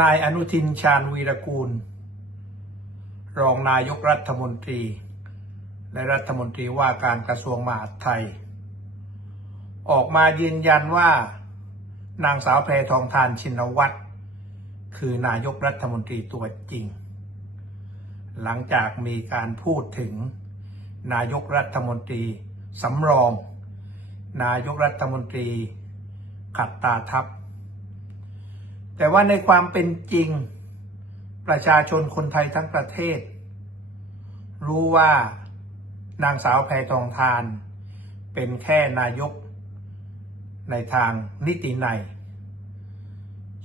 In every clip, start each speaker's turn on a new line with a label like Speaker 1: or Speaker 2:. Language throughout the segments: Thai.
Speaker 1: นายอนุทินชาญวีรกูล รองนายกรัฐมนตรี และรัฐมนตรีว่าการกระทรวงมหาดไทย ออกมายืนยันว่านางสาวแพรทองทานชินวัตรคือนายกรัฐมนตรีตัวจริง หลังจากมีการพูดถึง นายกรัฐมนตรีสำรอง นายกรัฐมนตรีขัดตาทัพ แต่ว่าในความเป็นจริง ประชาชนคนไทยทั้งประเทศ รู้ว่านางสาวแพทองทาน เป็นแค่นายก ในทางนิติใน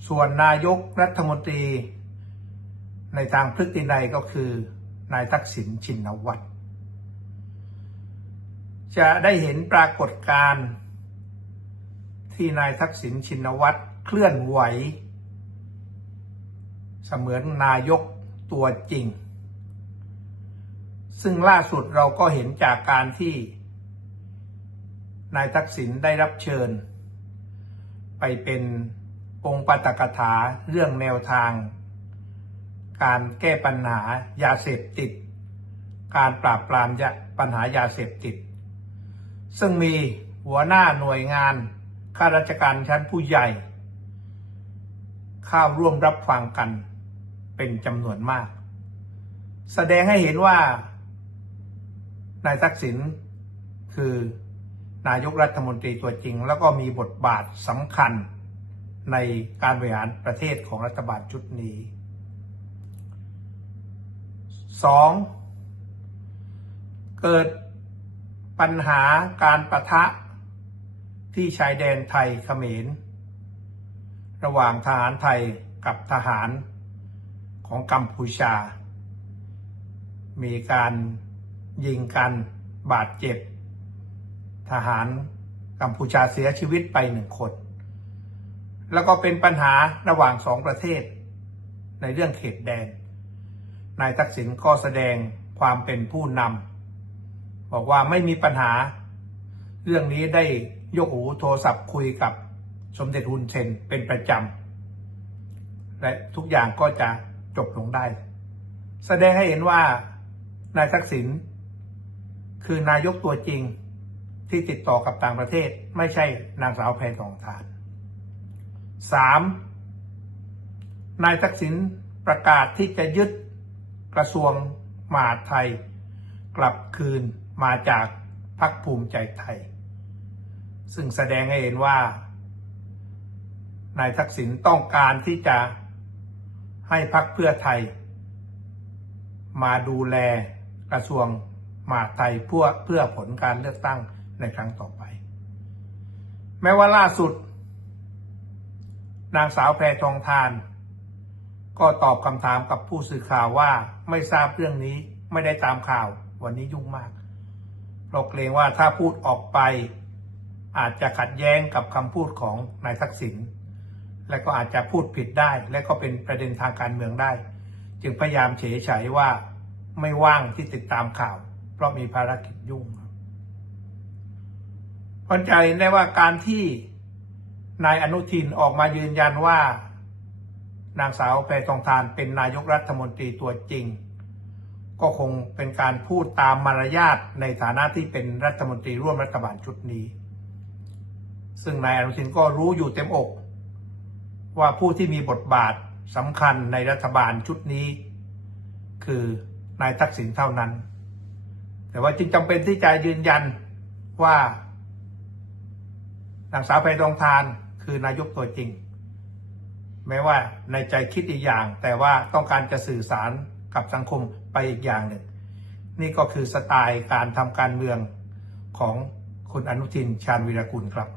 Speaker 1: ส่วนนายกรัฐมนตรี ในทางพฤตินัยก็คือนายทักษิณชินวัตรจะได้เห็นปรากฏการณ์ที่นายทักษิณชินวัตรเคลื่อนไหว เสมือนนายกตัวจริง ซึ่งล่าสุดเราก็เห็นจากการที่ นายทักษิณได้รับเชิญ ไปเป็นองค์ปาตกถาเรื่องแนวทาง การแก้ปัญหายาเสพติด การปราบปรามยาปัญหายาเสพติด ซึ่งมีหัวหน้าหน่วยงานข้าราชการชั้นผู้ใหญ่เข้าร่วมรับฟังกัน เป็นจำนวนมาก แสดงให้เห็นว่านายทักษิณคือนายกรัฐมนตรีตัวจริง แล้วก็มีบทบาทสำคัญในการบริหารประเทศของรัฐบาลชุดนี้ 2. เกิดปัญหาการประทะที่ชายแดนไทยเขมร ระหว่างทหารไทยกับทหาร ของกัมพูชา มีการยิงกันบาดเจ็บ ทหารกัมพูชาเสียชีวิตไปหนึ่งคน แล้วก็เป็นปัญหาระหว่างสองประเทศ ในเรื่องเขตแดน นายทักษิณก็แสดงความเป็นผู้นำบอกว่าไม่มีปัญหา เรื่องนี้ได้ยกหูโทรศัพท์คุยกับสมเด็จฮุนเซนเป็นประจำและทุกอย่างก็จะ จบลงได้ แสดงให้เห็นว่านายทักษิณคือนายกตัวจริงที่ติดต่อกับต่างประเทศไม่ใช่นางสาวแพทองทาน 3. นายทักษิณประกาศที่จะยึดกระทรวงมหาดไทย กลับคืนมาจากพรรคภูมิใจไทย ซึ่งแสดงให้เห็นว่านายทักษิณต้องการที่จะ ให้พรรคเพื่อไทย มาดูแลกระทรวงมหาดไทยเพื่อเพื่อผลการเลือกตั้งในครั้งต่อไป แม้ว่าล่าสุด นางสาวแพรทองทาน ก็ตอบคำถามกับผู้สื่อข่าวว่าไม่ทราบเรื่องนี้ไม่ได้ตามข่าววันนี้ยุ่งมากเพราะเกรงว่าถ้าพูดออกไป อาจจะขัดแย้งกับคำพูดของนายทักษิณ และก็อาจจะพูดผิดได้ และก็เป็นประเด็นทางการเมืองได้ จึงพยายามเฉยเฉยว่าไม่ว่างที่ติดตามข่าว เพราะมีภารกิจยุ่งพนใจเห็นได้ว่าการที่นายอนุทินออกมายืนยันว่า นางสาวแพทองทานเป็นนายกรัฐมนตรีตัวจริง ก็คงเป็นการพูดตามมารยาทในฐานะที่เป็นรัฐมนตรีร่วมรัฐบาลชุดนี้ ซึ่งนายอนุทินก็รู้อยู่เต็มอก ว่าผู้ที่มีบทบาทสำคัญในรัฐบาลชุดนี้ คือนายทักษิณเท่านั้น แต่ว่าจึงจำเป็นที่จะยืนยันว่านางสาวแพทองทานคือนายกตัวจริง แม้ว่าในใจคิดอีกอย่าง แต่ว่าต้องการจะสื่อสารกับสังคมไปอีกอย่างหนึ่ง นี่ก็คือสไตล์การทำการเมืองของคุณอนุทินชาญวีรกุลครับ